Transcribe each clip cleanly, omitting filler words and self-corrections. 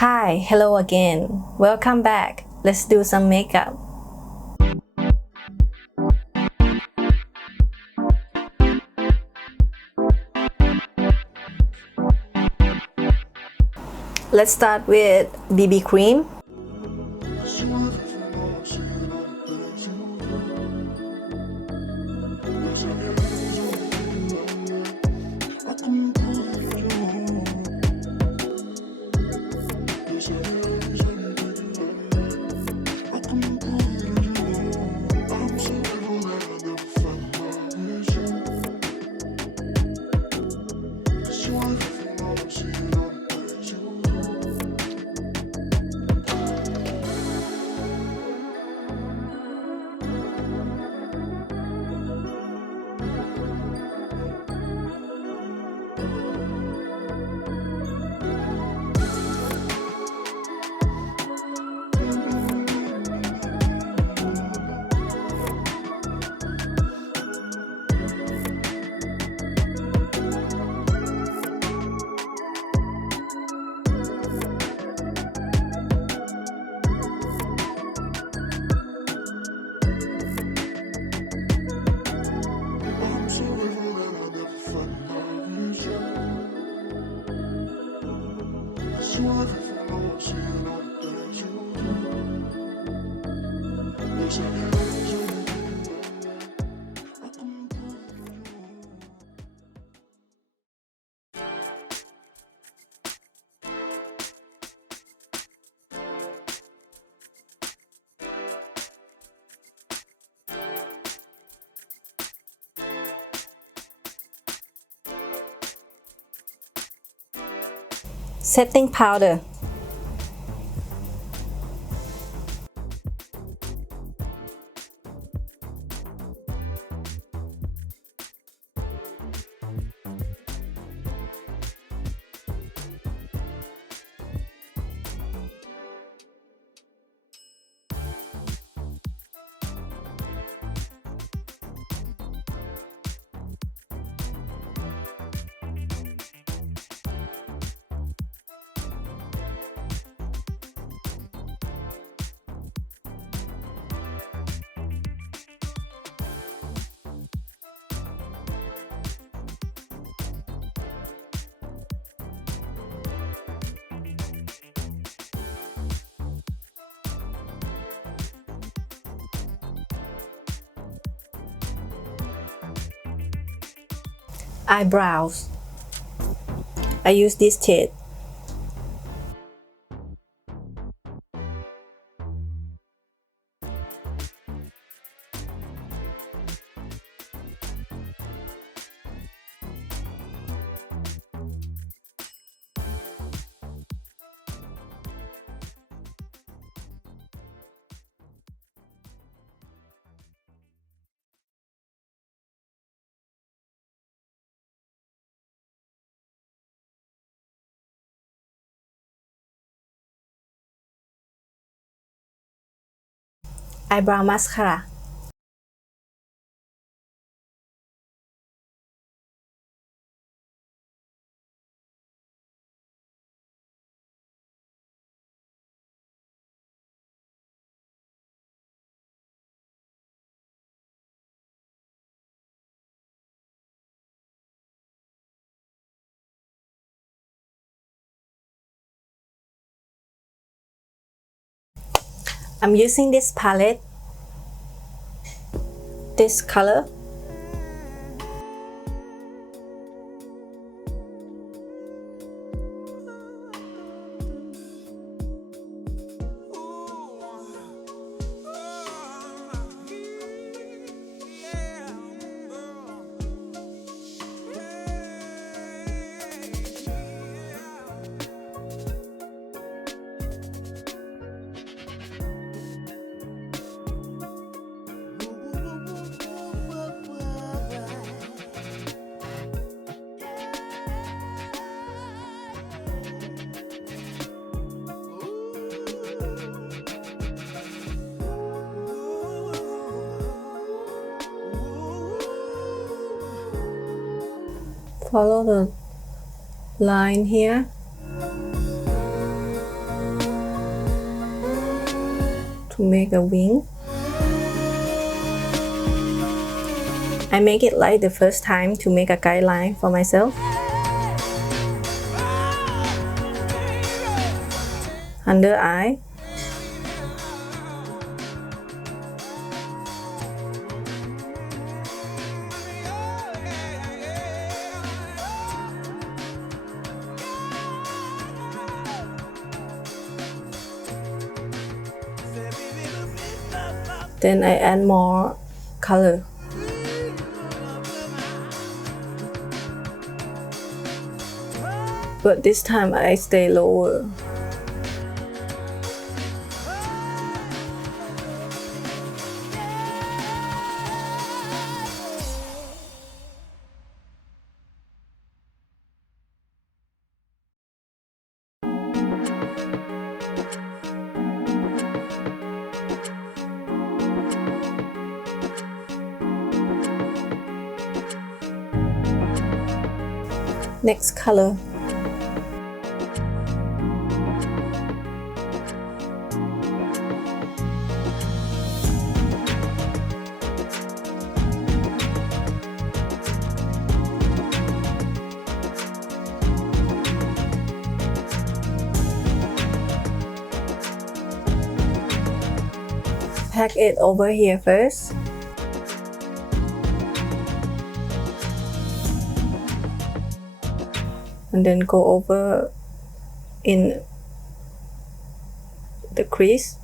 Hi, hello again. Welcome back. Let's do some makeup. Let's start with BB cream. Setting powder. Eyebrows. I use this shade. Eyebrow mascara. I'm using this palette, this color. Follow the line here. to make a wing. I make it light the first time to make a guideline for myself. Under eye. Then I add more color. But this time I stay lower. Next color. Pack it over here first. And then go over in the crease.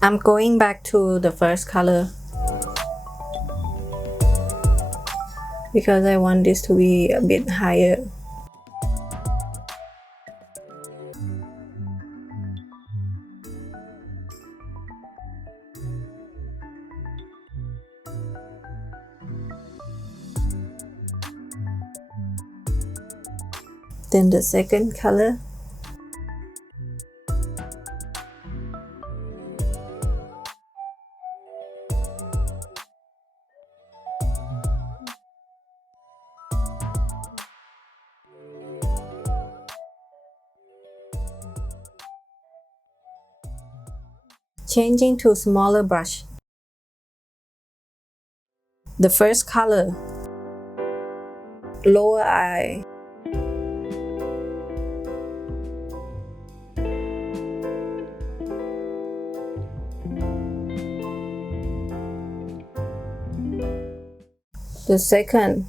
I'm going back to the first color because I want this to be a bit higher. Then the second color. Changing to smaller brush. The first color, lower eye. The second,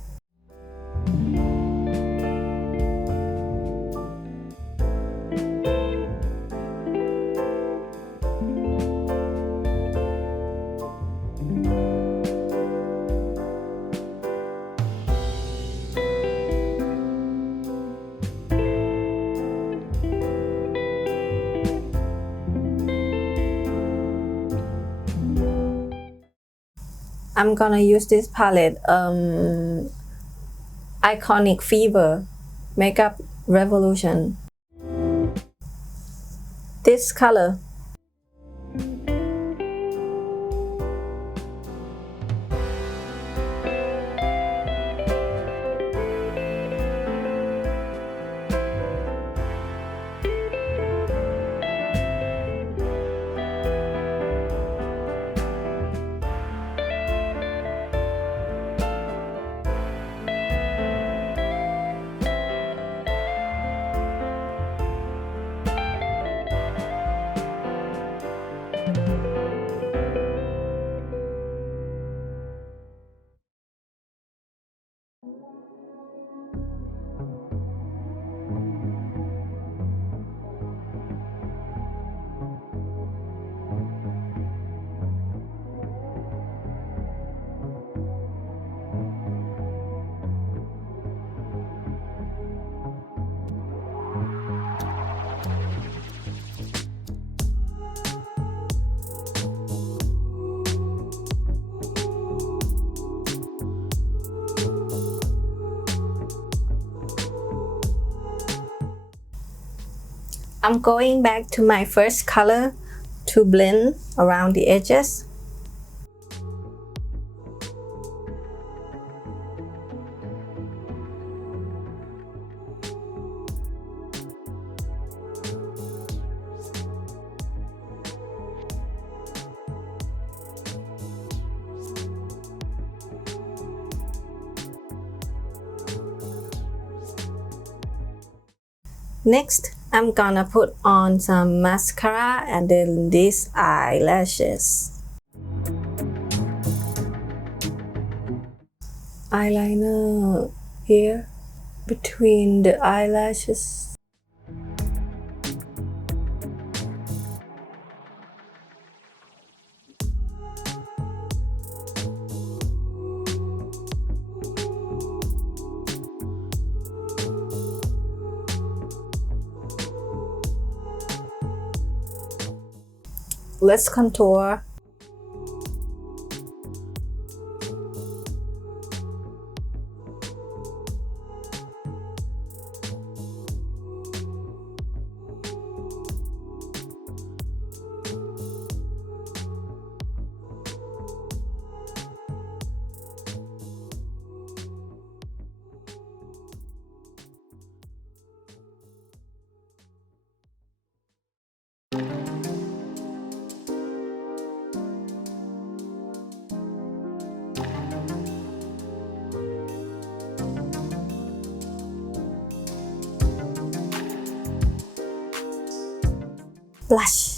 I'm gonna use this palette Iconic Fever Makeup Revolution. This color. I'm going back to my first color to blend around the edges. Next, I'm gonna put on some mascara and then these eyelashes. Eyeliner here between the eyelashes. Let's contour. Blush.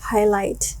Highlight.